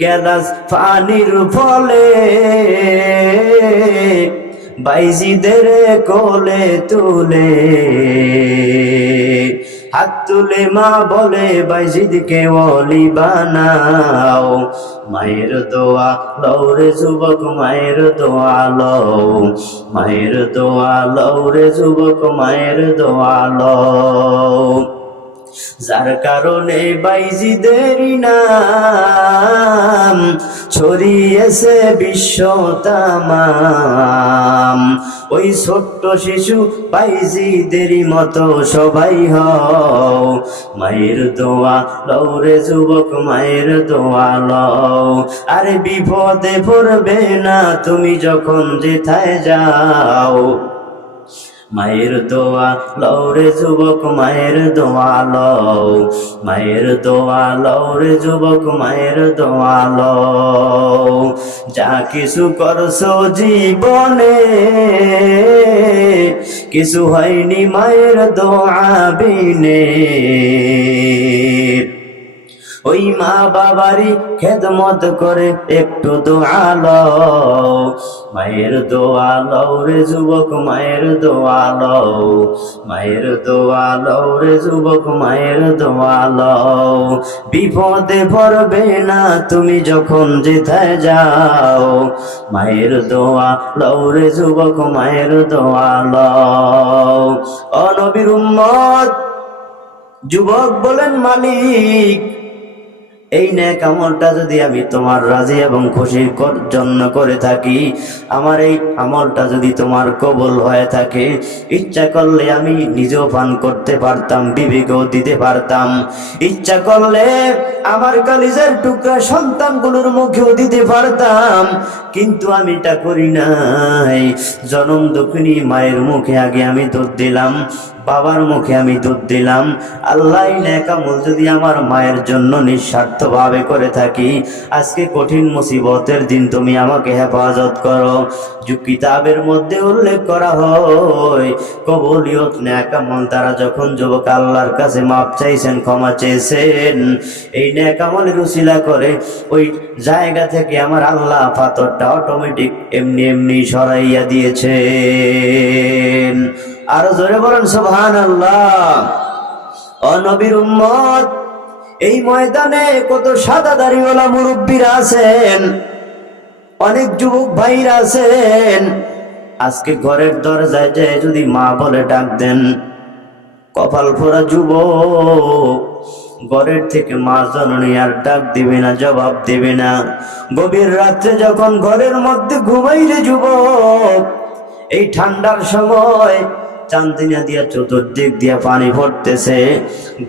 গেলাস পানির ফলে বাইজিদের কোলে তুলে। হাত তুলে মা বলে, বাইজিদকে অলি বানাও। মায়ের দোয়া লৌরে যুবক, মায়ের দোয়া লও। মায়ের দোয়া লৌরে যুবক, মায়ের দোয়া লও। যার কারণে বাইজিদের নাম ছড়িয়েছে বিশ্ব তামাম। ওই ছোট্ট শিশু বাইজিদেরই মতো সবাই হও। মায়ের দোয়া লও রে যুবক, মায়ের দোয়া লও। আরে বিপদে পড়বে না তুমি যখন যেথায় যাও। মায়ের দোয়া লৌরে যুবক, মায়ের দোয়া লও। মায়ের দোয়া লৌরে যুবক, মায়ের দোয়া লও। যা কিছু করছ জীবনে, কিছু হয়নি মায়ের দোয়া বিনে। ওই মা বাবারই খেদমত করে একটু দোয়ালো মায়ের দোয়ালো রে যুবক, মায়ের দোয়ালো মায়ের দোয়ালো রে যুবক, মায়ের দোয়ালো বিপদে পড়বে না তুমি যখন যেথায় যাও। মায়ের দোয়া লৌরে যুবক, মায়ের দোয়ালো অনবির উম্মত, যুবক বলেন মালিক এই ন্যাক আমলটা যদি আমি তোমার রাজি এবং খুশির জন্য করে থাকি, আমার এই আমলটা যদি তোমার কবল হয়ে থাকে, ইচ্ছা করলে আমি নিজেও পান করতে পারতাম, বিবেকও দিতে পারতাম। ইচ্ছা করলে আমার কালিজের টুকরা সন্তানগুলোর মুখেও দিতে পারতাম, কিন্তু আমি এটা করি নাই। জনম দুঃখিনী মায়ের মুখে আগে আমি দুধ দিলাম। বাবার মুখে আমি দুধ দিলাম। আল্লাহ নেকামল যদি আমার মায়ের জন্য নিঃস্বার্থভাবে করে থাকি, আজকে কঠিন মুসিবতের দিন তুমি আমাকে হেফাজত করো। যে কিতাবের মধ্যে উল্লেখ করা হয়, কবলিয়ত নেকামল তারা যখন যুবক আল্লাহর কাছে মাপ চাইছেন, ক্ষমা চেয়েছেন, এই নেকামলের উশিলা করে ওই জায়গা থেকে আমার আল্লাহ পাথরটা অটোমেটিক এমনি এমনি সরাইয়া দিয়েছেন। আরও জোরে বলেন সোভান আল্লাহ অনবীর উম্মত, এই ময়দানে কত সাদা দাড়িওয়ালা মুরব্বীরা আছেন, অনেক যুবক ভাইরা আছেন। আজকে ঘরের দরজায় যায় যদি মা বলে ডাক দেন, কপাল ফোরা যুবক, ঘরের থেকে মা জননী আর ডাক দিবে না, জবাব দিবে না। গভীর রাত্রে যখন ঘরের মধ্যে ঘুমাইলে যুবক, এই ঠান্ডার সময় চান্দিনা দিয়া চতুর্দিক দিয়া পানি পড়তেছে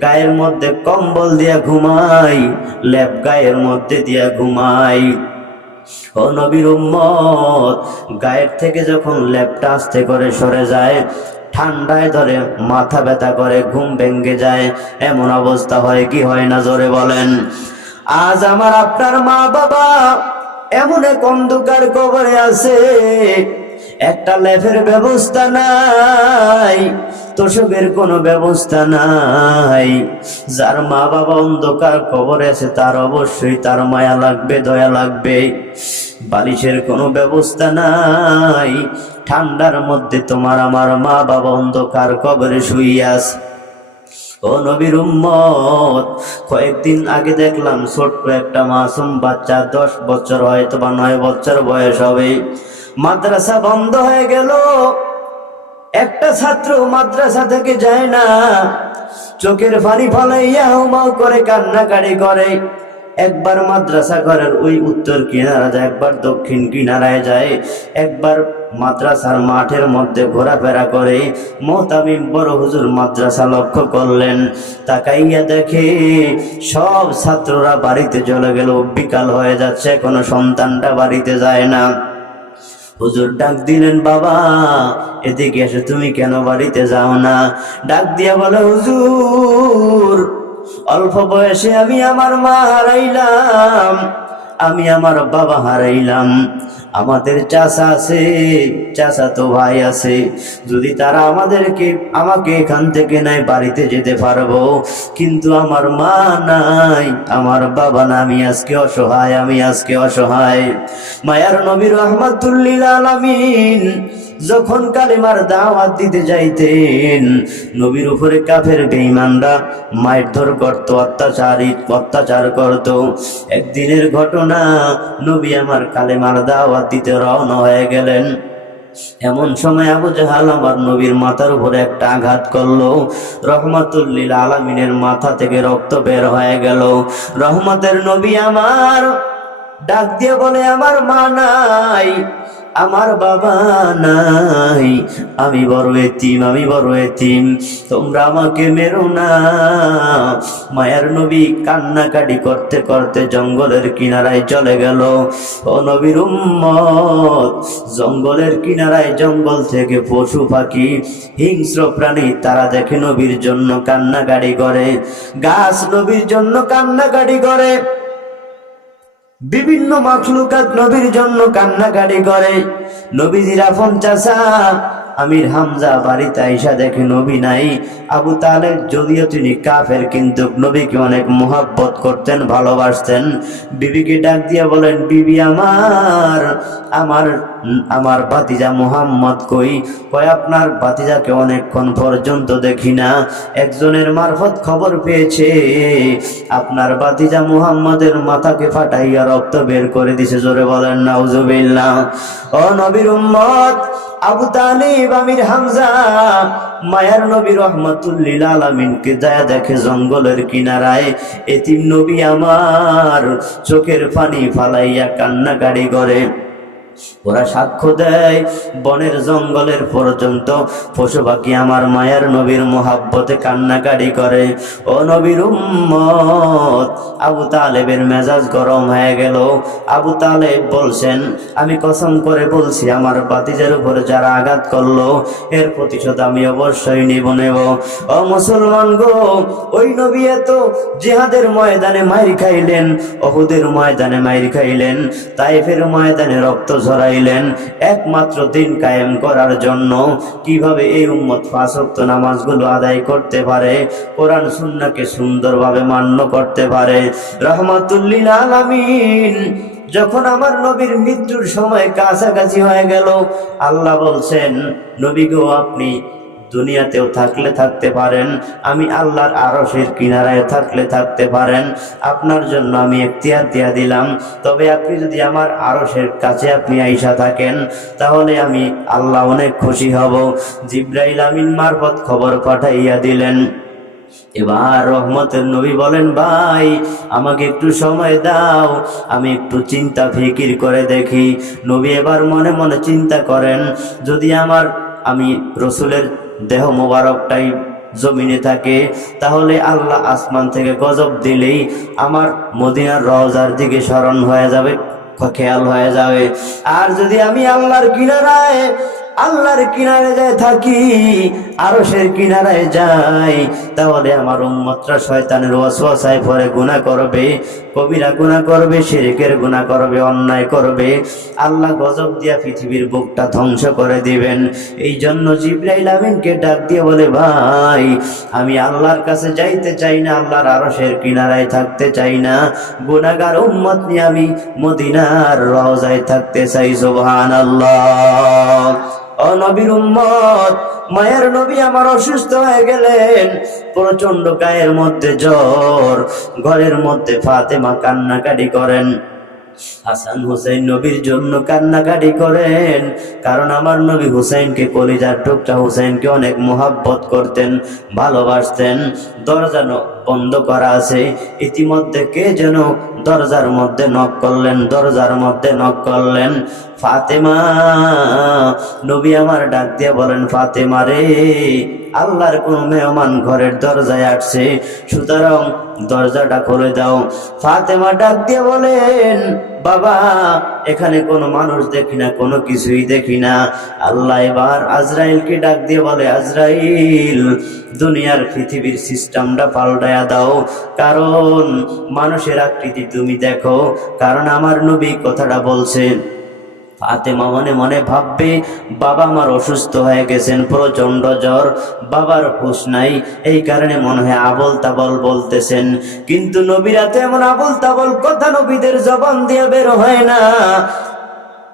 গায়ের মধ্যে কম্বল দিয়া ঘুমাই ল্যাপ গায়ের মধ্যে দিয়া ঘুমাই। ও নবীর উম্মত, গায়ের থেকে যখন ল্যাপটা আস্তে করে সরে যায়, ঠান্ডায় ধরে মাথা ব্যথা করে ঘুম ভেঙ্গে যায়। এমন অবস্থা হয় কি হয় না জোরে বলেন। আজ আমার আপনার মা বাবা এমন এক অন্ধকার কবরে আছে একটা লেফের ব্যবস্থা নাই, তোষকের কোনো ব্যবস্থা নাই। যার মা বাবা অন্ধকার কবরে আছে, তার অবশ্যই তার মায়া লাগবে, দয়া লাগবে। বালিশের কোনো ব্যবস্থা নাই, ঠান্ডার মধ্যে তোমার আমার মা বাবা অন্ধকার কবরে শুইয়াস ও নবীর উম্মত, কয়েকদিন আগে দেখলাম ছোট্ট একটা মাসুম বাচ্চা, দশ বছর হয়তো বা নয় বছর বয়স হবে। মাদ্রাসা বন্ধ হয়ে গেল। একটা ছাত্র মাদ্রাসা থেকে যায় না। চোখের পানি ফলাইয়া হুমাও করে, কান্নাকাটি করে। একবার মাদ্রাসা ঘরের ওই উত্তর কিনারা যায়, একবার দক্ষিণ কিনারায় যায়, একবার মাদ্রাসার মাঠের মধ্যে ঘোরাফেরা করে। মোতামিম বড় হুজুর মাদ্রাসা লক্ষ্য করলেন, তাকাইয়া দেখে সব ছাত্ররা বাড়িতে চলে গেল। বিকাল হয়ে যাচ্ছে, কোনো সন্তানটা বাড়িতে যায় না। হুজুর ডাক দিলেন, বাবা, এদিকে এসে তুমি কেন বাড়িতে যাও না? ডাক দিয়া বলে, হুজুর, অল্প বয়সে আমি আমার মা হারাইলাম, আমি আমার বাবা হারাইলাম। আমাদের চাষা আছে, চাষা তো ভাই আছে। যদি তারা আমাদেরকে, আমাকে এখান থেকে নাই বাড়িতে যেতে পারব। কিন্তু আমার মা নাই, আমার বাবা না, আমি আজকে অসহায়, আমি আজকে অসহায়। মায়ার নবীর রহমাতুল্লিল আলামিন যখন কালিমার দাওয়াত দিতে যাইতেন, নবীর উপরে কাফের বেঈমানরা মারধর করত, অত্যাচারী, অত্যাচার করত। একদিনের ঘটনা নবী আমার কালিমার দাওয়াত দিতে রওনা হয়ে গেলেন। এমন সময় আবু জাহাল আমার নবীর মাথার উপরে একটা আঘাত করল। রহমাতুল্লিল আলামিনের মাথা থেকে রক্ত বের হয়ে গেল। রহমতের নবী আমার ডাক দিয়ে বলে, আমার মা নাই। আমার বাবা নাই। আমি বড় এতিম, আমি বড় এতিম। তোমরা আমাকে মেরো না। মায়ার নবী কান্নাকাটি করতে করতে জঙ্গলের কিনারায় চলে গেল। ও নবীর উম্মত, জঙ্গলের কিনারায় জঙ্গল থেকে পশু পাখি, হিংস্র প্রাণী, তারা দেখে নবীর জন্য কান্নাকাটি করে। গাছ নবীর জন্য কান্নাকাটি করে। বিভিন্ন মাখলুকাত নবীর জন্য কান্নাকাটি করে। নবীজিরা ফোন চাষা আমির হামজা বাড়িতে আইসা দেখে নবী নাই। আবু তালেব যদিও তিনি কাফের, কিন্তু নবীকে অনেক মোহাব্বত করতেন, ভালোবাসতেন। বিবিকে ডাক দিয়ে বলেন, বিবি আমার আমার আমার ভাতিজা মোহাম্মদ কই? কয়, আপনার ভাতিজাকে অনেকক্ষণ পর্যন্ত দেখি না। একজনের মারফত খবর পেয়েছে। আপনার ভাতিজা মুহাম্মদের মাথাকে ফাটাইয়া রক্ত বের করে দিছে। জোরে বলেন না নাউজুবিল্লাহ। ও নবীর উম্মত আবু তালিব, আমির হামজা, মায়ার নবী রহমতুল্লিল আলমিনকে দয়া দেখে জঙ্গলের কিনারায়, এতিম নবী আমার চোখের পানি ফালাইয়া কান্নাকাড়ি করে। ওরা সাক্ষ্য দেয়, বনের জঙ্গলের পর্যন্ত। পশু পাখি আমার মায়ের নবীর মোহাব্বতে কান্নাকাটি করে। ও নবীর উম্মত, আবু তালেবের মেজাজ গরম হয়ে গেল। আবু তালেব বলছেন, আমি কসম করে বলছি, আমার বাতিজের উপরে যারা আঘাত করল, এর প্রতিশোধ আমি অবশ্যই নিব নেব। ও মুসলমান গো, ওই নবী এত জিহাদের ময়দানে মাইর খাইলেন, অহুদের ময়দানে মাইর খাইলেন। তাইফের ময়দানে রক্ত ঝরাইলেন একমাত্র দিন কায়েম করার জন্য কীভাবে এই উম্মত ফাঁসক্ত নামাজগুলো আদায় করতে পারে, কোরআন সুন্নাকে সুন্দরভাবে মান্য করতে পারে। রহমাতুল্লিল আলামিন, যখন আমার নবীর মৃত্যুর সময় কাছাকাছি হয়ে গেল, আল্লাহ বলছেন, নবী গো, আপনি দুনিয়াতেও থাকলে থাকতে পারেন। আমি আল্লাহর আরশের কিনারায় থাকলে থাকতে পারেন। আপনার জন্য আমি এখতিয়ার দিয়া দিলাম। তবে আপনি যদি আমার আরশের কাছে আপনি আইসা থাকেন, তাহলে আমি আল্লাহ অনেক খুশি হব। জিব্রাইল আমিন মারফত খবর পাঠাইয়া দিলেন। এবার রহমতের নবী বলেন, ভাই, আমাকে একটু সময় দাও। আমি একটু চিন্তা ফিকির করে দেখি। নবী এবার মনে মনে চিন্তা করেন, যদি আমার, আমি রসুলের দেহ মোবারকটাই জমিনে থাকে, তাহলে আল্লাহ আসমান থেকে গজব দিলেই আমার মদিনার রওজার দিকে স্মরণ হয়ে যাবে খেয়াল হয়ে যাবে। আর যদি আমি আল্লাহর কিনারায় আল্লাহর কিনারে যায় থাকি আরও সে কিনারায় যাই। তাহলে আমার উম্মতরা শয়তানের ওয়াসওয়াসায় পরে গুনাহ করবে, কবিরা গুনাহ করবে, শিরিকের গুনাহ করবে, অন্যায় করবে। আল্লাহ গজব দিয়া পৃথিবীর বুকটা ধ্বংস করে দিবেন। এই জন্য জিব্রাইল আমিনকে ডাক দিয়ে বলে, ভাই, আমি আল্লাহর কাছে যাইতে চাই না, আল্লাহর আরশের কিনারায় থাকতে চাই না। গুনাহগার উম্মত নিয়ে আমি মদিনার রওজায় থাকতে চাই, সুবহানাল্লাহ। নবীর উম্মত, মায়ের নবী আমার অসুস্থ হয়ে গেলেন। প্রচণ্ড গায়ের মধ্যে জ্বর, ঘরের মধ্যে ফাতেমা কান্নাকাটি করেন। হাসান হুসেন নবীর জন্য কান্নাকাটি করেন, কারণ আমার নবী হুসেনকে কলিজার টুকটা হুসেনকে অনেক মোহাব্বত করতেন, ভালোবাসতেন। দরজা বন্ধ করা আছে। ইতিমধ্যে কে যেন দরজার মধ্যে নখ করলেন, দরজার মধ্যে নখ করলেন। ফাতেমা, নবী আমার ডাক দিয়ে বলেন, ফাতেমা রে, আল্লাহর কোন মেহমান ঘরের দরজায় আসছে, সুতরাং দরজাটা খুলে দাও। ফাতেমা ডাক দিয়ে বলেন বাবা, এখানে কোনো মানুষ দেখি না, কোনো কিছুই দেখি না। আল্লাহ এবার আজরাইলকে ডাক দিয়ে বলে, আজরাইল, দুনিয়ার পৃথিবীর সিস্টেমটা পাল্টায়া দাও। কারণ, মানুষের আকৃতি তুমি দেখো। কারণ আমার নবী কথাটা বলছেন ফাতেমা মনে মনে ভাববে, বাবা আমার অসুস্থ হয়ে গেছেন প্রচণ্ড জ্বর, বাবার হুশ নাই, এই কারণে মনে হয় আবল তাবল বলতেছেন। কিন্তু নবীরা তো এমন আবল তাবল কথা নবীদের জবান দিয়ে বের হয় না।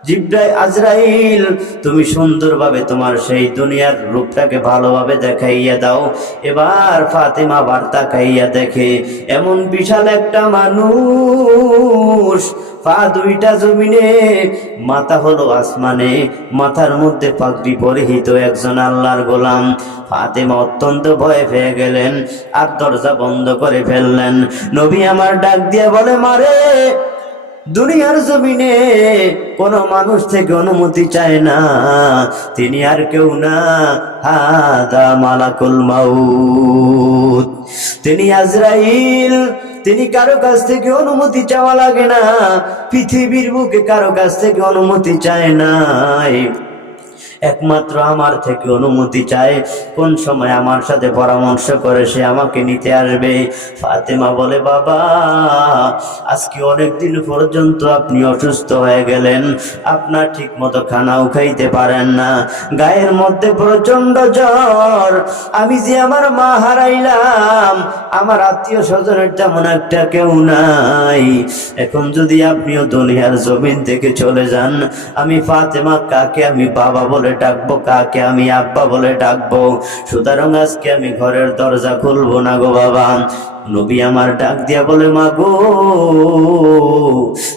জিব্রাই আজরাইল, তুমি সুন্দরভাবে তোমার সেই দুনিয়ার রূপটাকে ভালোভাবে দেখাইয়া দাও। এবার ফাতেমা বার্তা খাইয়া দেখে, এমন বিশাল একটা মানুষ পা দুইটা জমিনে, মাথা হলো আসমানে, মাথার মধ্যে পাগড়ি পরিহিত একজন আল্লাহর গোলাম। ফাতেমা অত্যন্ত ভয়ে পেয়ে গেলেন আর দরজা বন্ধ করে ফেললেন। নবী আমার ডাক দিয়ে বলে, মারে, দুনিয়ার জমিনে কোন মানুষ থেকে অনুমতি চায় না। তিনি আর কেউ না। হাদা মালাকুল মাউত। তিনি আজরাইল তিনি কারও কাছ থেকে অনুমতি চাওয়া লাগে না। পৃথিবীর বুকে কারও কাছ থেকে অনুমতি চায় নাই। একমাত্র আমার থেকে অনুমতি চায়। কোন সময় আমার সাথে পরামর্শ করে সে আমাকে নিতে আসবে। ফাতেমা বলে, বাবা, আজকে অনেক দিন পর্যন্ত আপনি অসুস্থ হয়ে গেলেন। আপনার ঠিক মতো খানাও খাইতে পারেন না। গায়ের মধ্যে প্রচণ্ড জ্বর। আমি যে আমার মা হারাইলাম, আমার আত্মীয় স্বজনের তেমন একটা কেউ নাই। এখন যদি আপনিও দুনিয়ার জমিন থেকে চলে যান, আমি ফাতেমা কাকে আমি বাবা বলে ডাকবো, কাকে আমি আব্বা বলে ডাকবো? সুতরাং আজকে আমি ঘরের দরজা খুলবো না গো বাবা। নবী আমার ডাক দিয়া বলে, মা গো,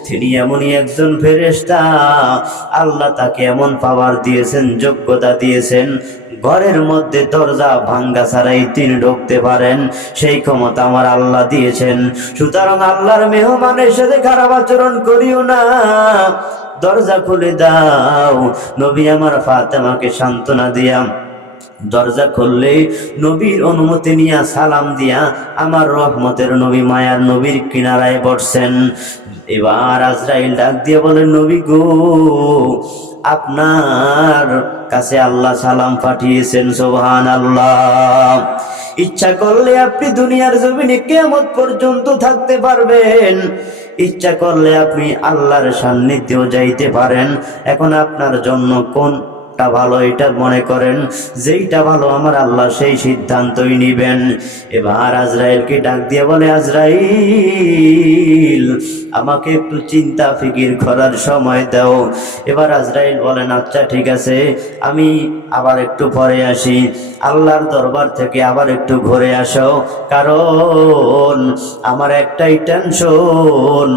তিনি এমনই একজন ফেরেস্তা আল্লাহ তাকে এমন পাওয়ার দিয়েছেন, যোগ্যতা দিয়েছেন। ঘরের মধ্যে দরজা ভাঙ্গা ছাড়াই তিনি ঢুকতে পারেন। সেই ক্ষমতা আমার আল্লাহ দিয়েছেন। সুতরাং আল্লাহর মেহমানের সাথে খারাপ আচরণ করিও না। দরজা খুলে দাও। নবী আমার ফাতেমাকে সান্ত্বনা দিয়া, দরজা খুললে নবীর অনুমতি নিয়া সালাম দিয়া আমার রহমতের নবী, মায়ার নবীর কিনারায় বসছেন। এবার আজরাইল ডাক দিয়ে বলে, নবী গো, আপনার কাছে আল্লাহ সালাম পাঠিয়েছেন সোহান আল্লাহ ইচ্ছা করলে আপনি দুনিয়ার জমিনে কেমন পর্যন্ত থাকতে পারবেন। ইচ্ছা করলে আপনি আল্লাহর সান্নিধ্যেও যাইতে পারেন। এখন আপনার জন্য কোনটা ভালো এটা মনে করেন, যেইটা ভালো আমার আল্লাহ সেই সিদ্ধান্তই নিবেন। এবার আজরাইলকে ডাক দিয়ে বলে, আজরাইল, আমাকে একটু চিন্তা ফিকির করার সময় দাও। এবার আজরাইল বলেন আচ্ছা ঠিক আছে, আমি আবার একটু পরে আসি। আল্লাহর দরবার থেকে আবার একটু ঘুরে আসো। কারণ আমার একটাই টেনশন,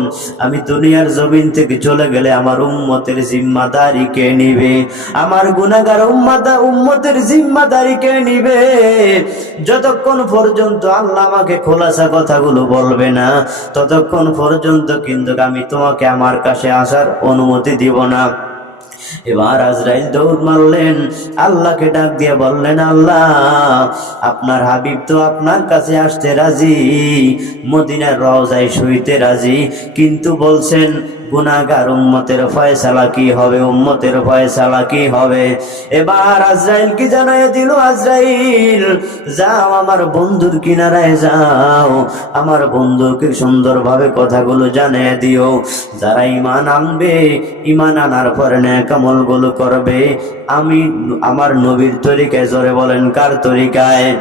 আমি দুনিয়ার জমিন থেকে চলে গেলে আমার উম্মতের জিম্মাদারি কে নিবে? আমার গুনাগার উম্মাদা, উম্মতের জিম্মাদারি কে নিবে। যতক্ষণ পর্যন্ত আল্লাহ আমাকে খোলাসা কথাগুলো বলবে না, ততক্ষণ পর্যন্ত কিন্তু আমি তোমাকে আমার কাছে আসার অনুমতি দিব না। এবার আজরাইল দৌড় মারলেন, আল্লাহকে ডাক দিয়ে বললেন, আল্লাহ, আপনার হাবিব তো আপনার কাছে আসতে রাজি, মদিনার রওজায় শুইতে রাজি, কিন্তু বলছেন গুনাগার উম্মতের ফয়সালা কি হবে? উম্মতের ফয়সালা কি হবে? এবার আজরাইল কি জানাই দিল আজরাইল? যাও আমার বন্ধুর কিনারায় যাও। আমার বন্ধুকে সুন্দরভাবে কথাগুলো জানিয়ে দিও। যারা ইমান আনবে ইমান আনার পরে ন্যাকামলগুলো করবে। আমি আমার নবীর তরিকায়, জোরে বলেন, কার তরিকায়?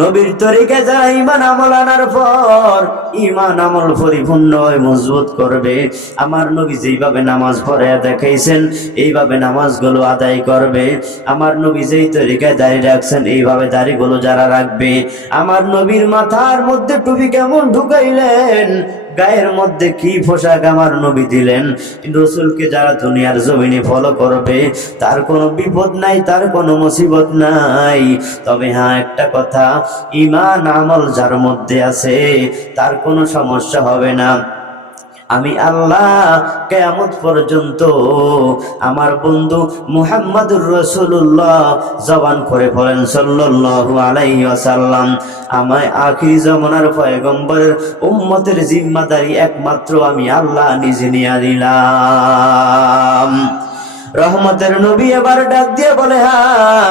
নবীর তরিকে যারা ইমান আমল আনার পর ইমান আমল পরিপূর্ণ হয়ে মজবুত করবে। আমার নবী যেইভাবে নামাজ পড়ে দেখাইছেন, এইভাবে নামাজগুলো আদায় করবে। আমার নবী যেই তরিকায় দাঁড়িয়ে রাখছেন, এইভাবে দাড়িগুলো যারা রাখবে। আমার নবীর মাথার মধ্যে টুপি কেমন ঢুকাইলেন গায়ের মধ্যে কি পোশাক আমার নবী দিলেন? রসুলকে যারা দুনিয়ার জমিনে ফলো করবে, তার কোনো বিপদ নাই, তার কোনো মুসিবত নাই। তবে হ্যাঁ একটা কথা ইমান আমল যার মধ্যে আছে, তার কোনো সমস্যা হবে না। আমি আল্লাহ কেয়ামত পর্যন্ত আমার বন্ধু মুহাম্মাদুর রসুল্লাহ জবান করে বলেন সাল্লাল্লাহু আলাইহি ওয়াসাল্লাম। আমায় আখিরি জমানার পয়গম্বরের উম্মতের জিম্মাদারি একমাত্র আমি আল্লাহ নিজে নিয়ে নিলাম। রহমতের নবী এবার ডাক দিয়ে বলে হ্যাঁ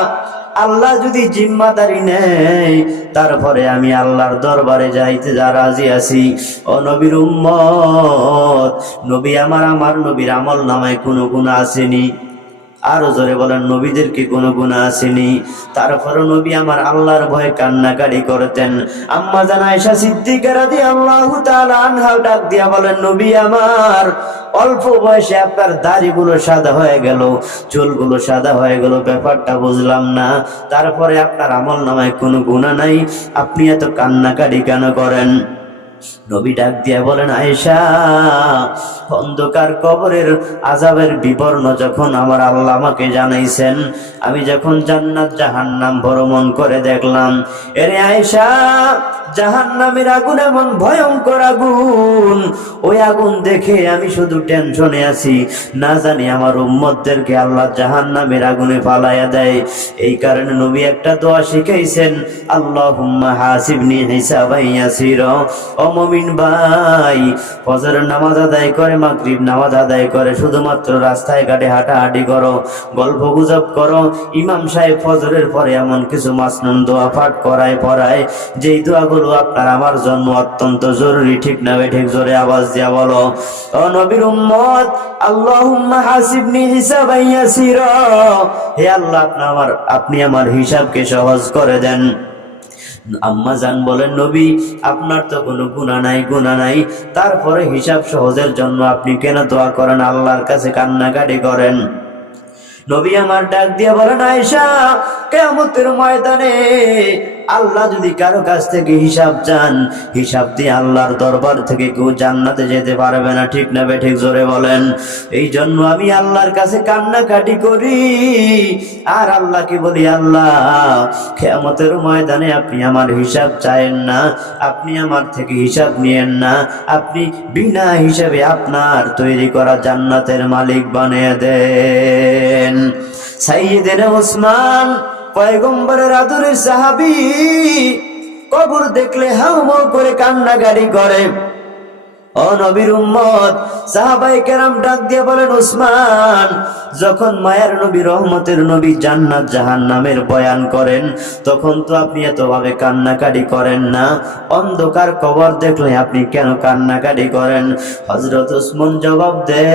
আল্লাহ যদি জিম্মাদারি নেয়, তারপরে আমি আল্লাহর দরবারে যাইতে যা রাজি আছি। ও নবীর উম্মত, নবী আমার আমার নবীর আমল নামায় কোনো গুণা আসেনি। আরও জোরে বলেন নবীদেরকে কোনো গুণা আসেনি? তারপরে নবী আমার আল্লাহর ভয়ে কান্নাকারি করতেন। আম্মা জান আয়েশা সিদ্দিকা রাদিয়াল্লাহু তাআলা আনহা ডাক দিয়া বলেন, নবী আমার, অল্প বয়সে আপনার দাড়িগুলো সাদা হয়ে গেল, চুলগুলো সাদা হয়ে গেল, ব্যাপারটা বুঝলাম না। তারপরে আপনার আমল নামায় কোনো গুণা নাই। আপনি এত কান্নাকারি কেন করেন? নবী ডাক দিয়া বলেন, আয়েশা, অন্ধকার কবরের আজাবের বিবর্ণ যখন আমার আল্লাহ আমাকে জানাইছেন, আমি যখন জান্নাত জাহান্নাম ভ্রমণ করে দেখলাম, এরে আয়েশা জাহান্নামের আগুন এমন ভয়ঙ্কর আগুন। ওই আগুন দেখে আমি শুধু টেনশনে আছি। না জানি আমার উম্মতদেরকে আল্লাহ জাহান্নামের আগুনে পালাইয়া দেয়। এই কারণে নবী একটা দোয়া শিখাইছেন, আল্লাহুম্মা হাসিবনি হিসাবাই ইয়াসির। ও মমিন ভাই ফজরের নামাজ আদায় করে, মাগরিব নামাজ আদায় করে, শুধুমাত্র রাস্তায় ঘাটে হাঁটাহাঁটি করো, গল্প গুজব করো। ইমাম সাহেব ফজরের পরে এমন কিছু মাসনুন দোয়া পাঠ করায় পড়ায়, যেই দোয়াগুলো আপনার আমার জন্য অত্যন্ত জরুরি। ঠিক না ঠিক জোরে আওয়াজ দিয়া বলো। ও নবীর উম্মত, আল্লাহুম্মা হাসিবনি হিসাবাই ইয়াসিরা। হে আল্লাহ, আপনি আমার আপনি আমার হিসাবকে সহজ করে দেন। আম্মা জান বলেন, নবী, আপনার তো কোনো গুণা নাই গুণা নাই। তারপরে হিসাব সহজের জন্য আপনি কেন দোয়া করেন? আল্লাহর কাছে কান্নাকাটি করেন। নবী আমার ডাক দিয়ে বলেন, আয়েশা কেমতের ময়দানে আল্লাহ যদি কারও কাছ থেকে হিসাব চান, হিসাব দিয়ে আল্লাহর দরবার থেকে কেউ জান্নাতে যেতে পারবে না। ঠিক না ঠিক জোরে বলেন। এই জন্য আমি আল্লাহর কাছে কান্নাকাটি করি। আর আল্লাহকে বলি, আল্লাহ কেমতের ময়দানে আপনি আমার হিসাব চায়েন না, আপনি আমার থেকে হিসাব নিয়েন না, আপনি বিনা হিসাবে আপনার তৈরি করা জান্নাতের মালিক বানিয়ে দেন। সাইয়েদের ওসমান পয়গম্বরের আদরের সাহাবি কবর দেখলে হাউমাউ করে কান্নাকারি করে। ও নবীর উম্মত সাহাবাই কেরাম ডাক দিয়ে বলেন, উসমান, যখন মায়ের নবী, রহমতের নবী জান্নাত জাহান্নামের বয়ান করেন, তখন তো আপনি এতভাবে কান্নাকাটি করেন না। অন্ধকার কবর দেখলে আপনি কেন কান্নাকাটি করেন? হজরত উসমান জবাব দে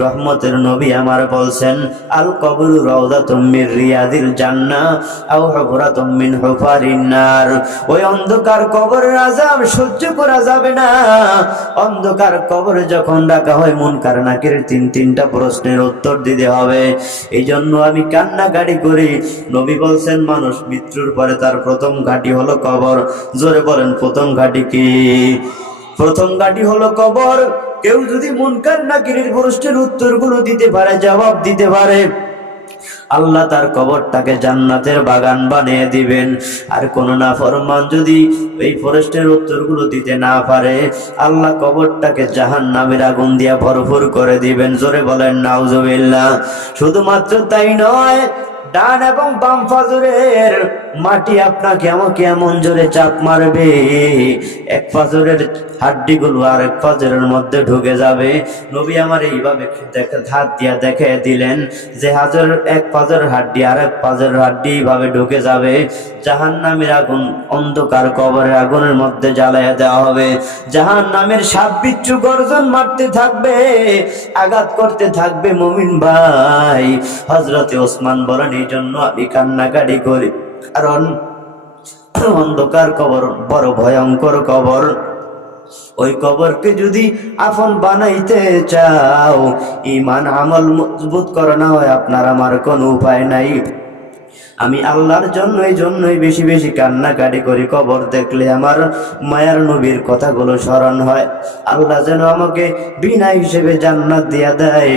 রহমতের নবী আমার বলছেন, আল কবর রওদা তুমির রিয়াদির জান্না আও হফরা তুমিন হুফারিনার ওই অন্ধকার কবরের আজাব সহ্য করা যাবে না। অন্ধকার কবরে যখন ডাকা হয় মন কারণাকের তিন তিনটা প্রশ্নের উত্তর দিতে হবে। এই জন্য আমি কান্নাকাটি করি। নবী বলছেন, মানুষ মৃত্যুর পরে তার প্রথম ঘাটি হলো কবর। জোরে বলেন, প্রথম ঘাটি কি? প্রথম ঘাটি হলো কবর। কেউ যদি মুনকার নাকিরের প্রশ্নের উত্তরগুলো দিতে পারে, জবাব দিতে পারে। আল্লাহ তার কবরটাকে জান্নাতের বাগান বানিয়ে দিবেন। আর কোন না ফরমান যদি এই ফরেস্টের উত্তরগুলো দিতে না পারে, আল্লাহ কবরটাকে জাহান নামের আগুন দিয়া ভরপুর করে দিবেন। জোরে বলেন নাউজবিল্লা শুধুমাত্র তাই নয় ডান এবং বাম ফাজরের মাটি আপনাকে আমাকে এমন জোরে চাপ মারবে। এক ফাজরের হাড্ডিগুলো আর এক ফাজরের মধ্যে ঢুকে যাবে। নবী আমার এইভাবে হাত দিয়া দেখে দিলেন যে হাজার এক পাজরের হাড্ডি আর এক পাজরের হাড্ডি এইভাবে ঢুকে যাবে। জাহান নামের আগুন, অন্ধকার কবরের আগুনের মধ্যে জ্বালাইয়া দেওয়া হবে। জাহান নামের সাপ বিচ্ছু গর্জন মারতে থাকবে, আঘাত করতে থাকবে মমিন ভাই। হজরতে ওসমান বলেন এই জন্য আমি কান্নাকাটি করি। কারণ অন্ধকার কবর বড় ভয়ঙ্কর কবর। ওই কবরকে যদি আপন বানাইতে চাও ইমান আমল মজবুত করে না হয়, আপনার আমার কোনো উপায় নাই। আমি আল্লাহর জন্য এই জন্যই বেশি বেশি কান্নাকাটি করি, কবর দেখলে আমার মায়ার নবীর কথাগুলো স্মরণ হয়। আল্লাহ যেন আমাকে বিনা হিসেবে জান্নাত দিয়া দেয়।